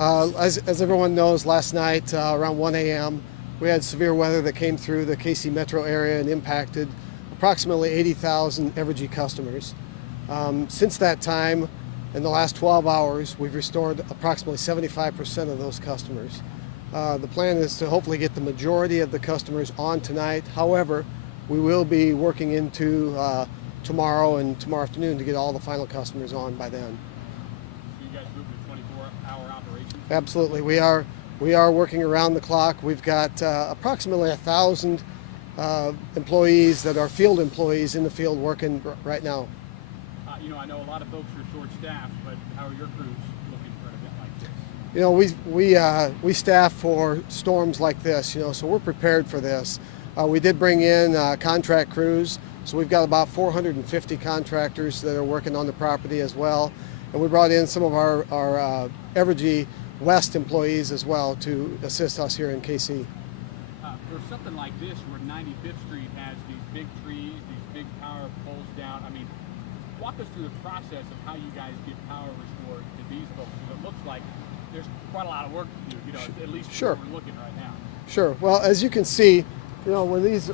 As everyone knows, last night around 1 a.m. we had severe weather that came through the KC metro area and impacted approximately 80,000 Evergy customers. Since that time, in the last 12 hours, we've restored approximately 75% of those customers. The plan is to hopefully get the majority of the customers on tonight. However, we will be working into tomorrow and tomorrow afternoon to get all the final customers on by then. So you guys move to 24-hour operations? Absolutely, we are working around the clock. We've got approximately 1,000 employees that are field employees in the field working right now. I know a lot of folks are short-staffed, but how are your crews looking for an event like this? We staff for storms like this, so we're prepared for this. We did bring in contract crews, so we've got about 450 contractors that are working on the property as well. And we brought in some of our Evergy West employees as well to assist us here in KC. For something like this, where 95th Street has these big trees, these big power poles down, walk us through the process of how you guys get power restored to these folks. It looks like there's quite a lot of work to do, at least sure. Where we're looking right now. Sure. Well, as you can see, when these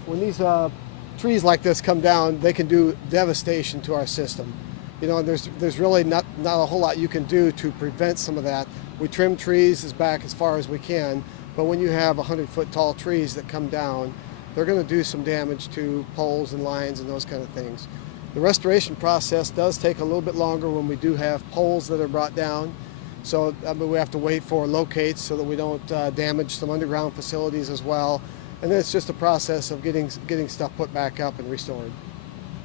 trees like this come down, they can do devastation to our system. There's really not a whole lot you can do to prevent some of that. We trim trees back as far as we can, but when you have 100-foot tall trees that come down, they're going to do some damage to poles and lines and those kind of things. The restoration process does take a little bit longer when we do have poles that are brought down. So we have to wait for locates so that we don't damage some underground facilities as well. And then it's just a process of getting stuff put back up and restored.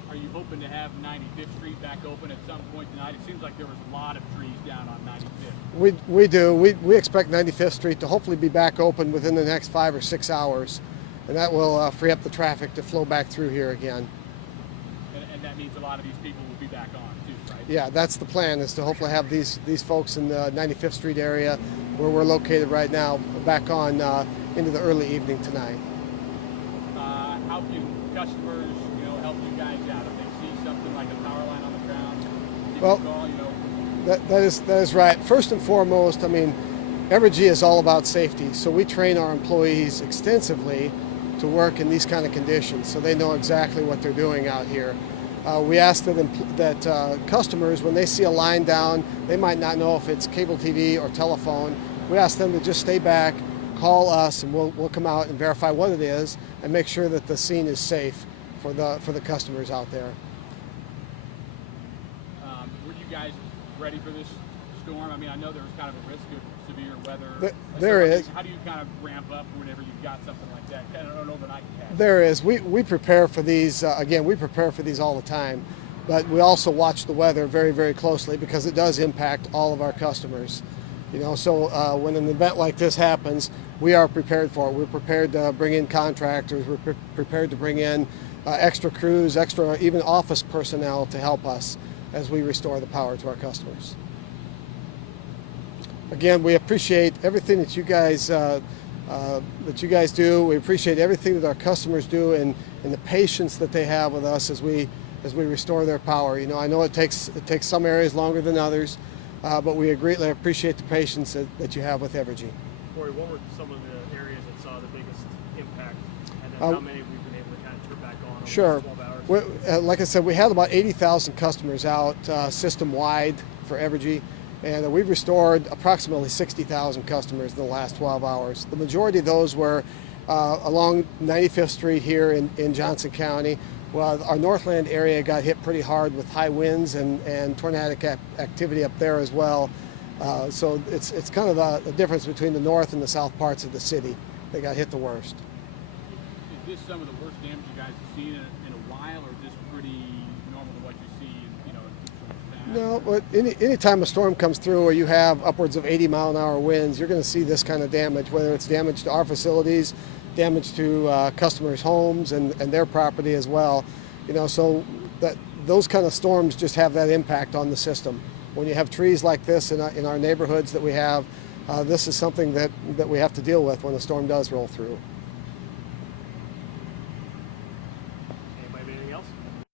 Are you hoping to have 95th Street back open at some point tonight? It seems like there was a lot of trees down on 95th. We do. We expect 95th Street to hopefully be back open within the next 5 or 6 hours. And that will free up the traffic to flow back through here again. And that means a lot of these people will be back on too, right? Yeah, that's the plan, is to hopefully have these folks in the 95th Street area where we're located right now back on into the early evening tonight. How can customers, help you guys out if they see something like a power line on the ground? Well, that is right. First and foremost, Evergy is all about safety, so we train our employees extensively to work in these kind of conditions, so they know exactly what they're doing out here. We ask that customers, when they see a line down, they might not know if it's cable TV or telephone. We ask them to just stay back, call us, and we'll come out and verify what it is and make sure that the scene is safe for the customers out there. Were you guys ready for this storm? I know there was kind of a risk of severe weather. There is. How do you kind of ramp up whenever you've got something like that, kind of an overnight catastrophe? There is. We prepare for these. Again, we prepare for these all the time, but we also watch the weather very, very closely because it does impact all of our customers. So when an event like this happens, we are prepared for it. We're prepared to bring in contractors. We're prepared to bring in extra crews, extra even office personnel to help us as we restore the power to our customers. Again, we appreciate everything that you guys do. We appreciate everything that our customers do and the patience that they have with us as we restore their power. I know it takes some areas longer than others, but we greatly appreciate the patience that you have with Evergy. Corey, what were some of the areas that saw the biggest impact, and then how many have we been able to kind of turn back on over Sure. 12 hours? Like I said, we had about 80,000 customers out system-wide for Evergy, and we've restored approximately 60,000 customers in the last 12 hours. The majority of those were along 95th Street here in Johnson County. Well, our Northland area got hit pretty hard with high winds and tornadic activity up there as well. So it's kind of a difference between the north and the south parts of the city. They got hit the worst. Is this some of the worst damage you guys have seen in a while, or is this pretty normal to what you see in No, but any time a storm comes through or you have upwards of 80-mile-an-hour winds, you're going to see this kind of damage, whether it's damage to our facilities, damage to customers' homes and their property as well. So those kind of storms just have that impact on the system. When you have trees like this in our neighborhoods that we have, this is something that we have to deal with when the storm does roll through.